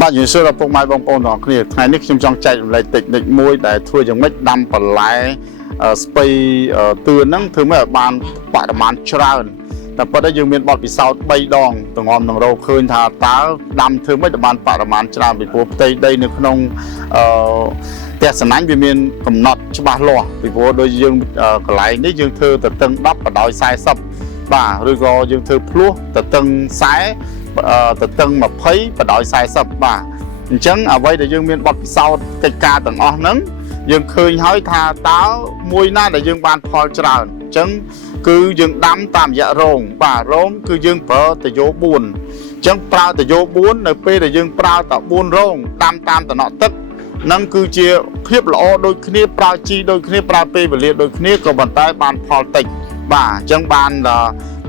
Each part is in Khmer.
បាទយើងសួរដល់ពុកម៉ែបងប្អូនទាំងអស់គ្នាថ្ងៃនេះខ្ញុំចង់ចែករំលែកតិចមួយដែលធ្វើយ៉ាងម៉េចដាំបន្លែស្ពៃទឿនហ្នឹងធ្វើម៉េចឲ្យបានបរិមាណច្រើនតែប៉ុន្តែយើងមានបទពិសោធន៍3ដងទាំងងំនឹងរកឃើញថាតើដាំធ្វើម៉េចឲ្យបានបរិមាណច្រើនពីព្រោះផ្ទៃដីនៅក្នុងផ្ទះសំណាញ់វាមានកំណត់ច្បាស់លាស់ពីព្រោះដូចយើងកន្លែងនេះយើងធ្វើទៅតឹង10បណ្ដោយ40បាទឬក៏យើងធ្វើភ្លោះទៅតឹង40ទៅតឹង20បណ្ដោយ40បាទអញ្ចឹងអ្វីដែលយើងមានបទពិសោធន៍កិច្ចការទាំងអស់ហ្នឹងយើងឃើញហើយថាតើមួយណាដែលយើងបានផលច្រើនអញ្ចឹងគឺយើងដាំតាមរយៈរងបាទរងគឺយើងប្រើតយោ4អញ្ចឹងប្រើតយោ4នៅពេលដែលយើងប្រើតែ4រងដាំតាមតំណក់ទឹកនឹងគឺជាភាពល្អដូចគ្នាប្រើជីដូចគ្នាប្រើពេលវេលាដូចគ្នាក៏ប៉ុន្តែបានផលតិចបាទអញ្ចឹងបាន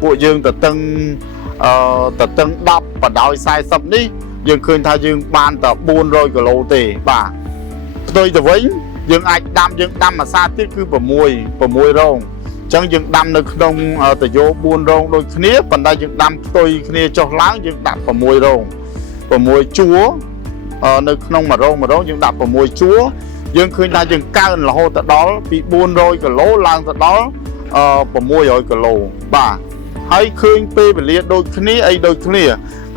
ពួកយើងទៅតឹង10បណ្ដោយ40នេះយើងឃើញថាយើងបានតែ400គីឡូទេបាទផ្ទុយទៅវិញយើងអាចដាំអាសាទៀតគឺ6រងអញ្ចឹងយើងដាំនៅក្នុងតយោ4រងដូចគ្នាប៉ុន្តែយើងដាំផ្ទុយគ្នាចុះឡើងយើងដាក់6រង6ជួរនៅក្នុងមួយរងយើងដាក់6ជួរយើងឃើញថាយើងកើនរហូតទៅដល់ពី400គីឡូឡើងទៅដល់600គីឡូបាទហើយឃើញពេលវេលាដូចគ្នាអីដូចគ្នា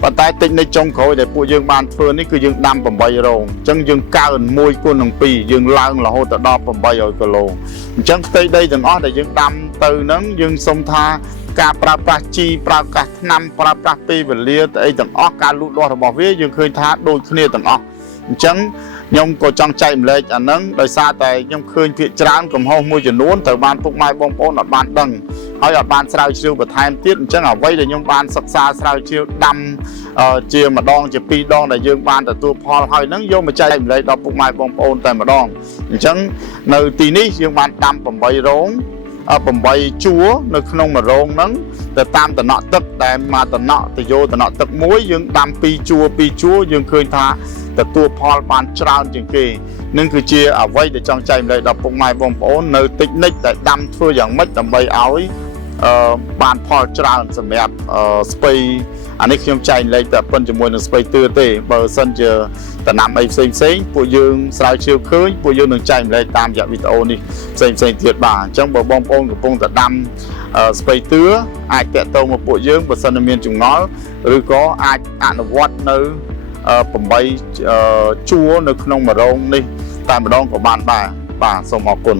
ប៉ុន្តែតិចនៅចុងក្រោយដែលពួកយើងបានធ្វើនេះគឺយើងដាំ8រងអញ្ចឹងយើងកើន1គុណនឹង2យើងឡើងរហូតទៅដល់800គីឡូអញ្ចឹងផ្ទៃដីទាំងអស់ដែលយើងដាំទៅហ្នឹងយើងសុំថាការប្រើប្រាស់ជីប្រើប្រាស់ថ្នាំប្រើប្រាស់ពេលវេលាទៅអីទាំងអស់ការលូតលាស់របស់វាយើងឃើញថាដូចគ្នាទាំងអស់អញ្ចឹងខ្ញុំក៏ចង់ចែកម្លែកអាហ្នឹងដោយសារតែខ្ញុំឃើញភាគច្រើនកំហុសមួយចំនួនត្រូវបានពុកម៉ែបងប្អូនអត់បានដឹងហើយអត់បានស្រាវជ្រាវបន្ថែមទៀតអញ្ចឹងអ្វីដែលខ្ញុំបានសិក្សាស្រាវជ្រាវដាំជាម្ដងជា2ដងដែលយើងបានទទួលផលហើយហ្នឹងយកមកចែកម្លែកដល់ពុកម៉ែបងប្អូនតែម្ដងអញ្ចឹងនៅទីនេះយើងបានដាំ8រង8ជួរនៅក្នុងមួយរងហ្នឹងទៅតាមតំណក់ទឹកដែលមកតំណក់ទៅយកតំណក់ទឹកមួយយើងដាំ2ជួរយើងឃើញថាទទួលផលបានច្រើនជាងគេនឹងគឺជាអ្វីដែលចង់ចែកម្លែកដល់ពុកម៉ែបងប្អូននៅតិចនិចដែលដាំធ្វើយ៉ាងម៉េចដើម្បីឲ្យបានផលច្រើនសម្រាប់ស្ពៃអានេះខ្ញុំចែកម្លែកតែប៉ុនជាមួយនឹងស្ពៃទឿទេបើសិនជាតំណាំអីផ្សេងពួកយើងស្រាវជ្រាវឃើញពួកយើងនឹងចែកម្លែកតាមរយៈវីដេអូនេះផ្សេងទៀតបាទអញ្ចឹងបើបងប្អូនកំពុងតែដាំស្ពៃទឿអាចតាក់ទងមកពួកយើងបើសិនមានចម្ងល់ឬក៏អាចអនុវត្តនៅ8ជួរនៅក្នុងមួយរងនេះតែម្ដងក៏បានដែរបាទសូមអរគុណ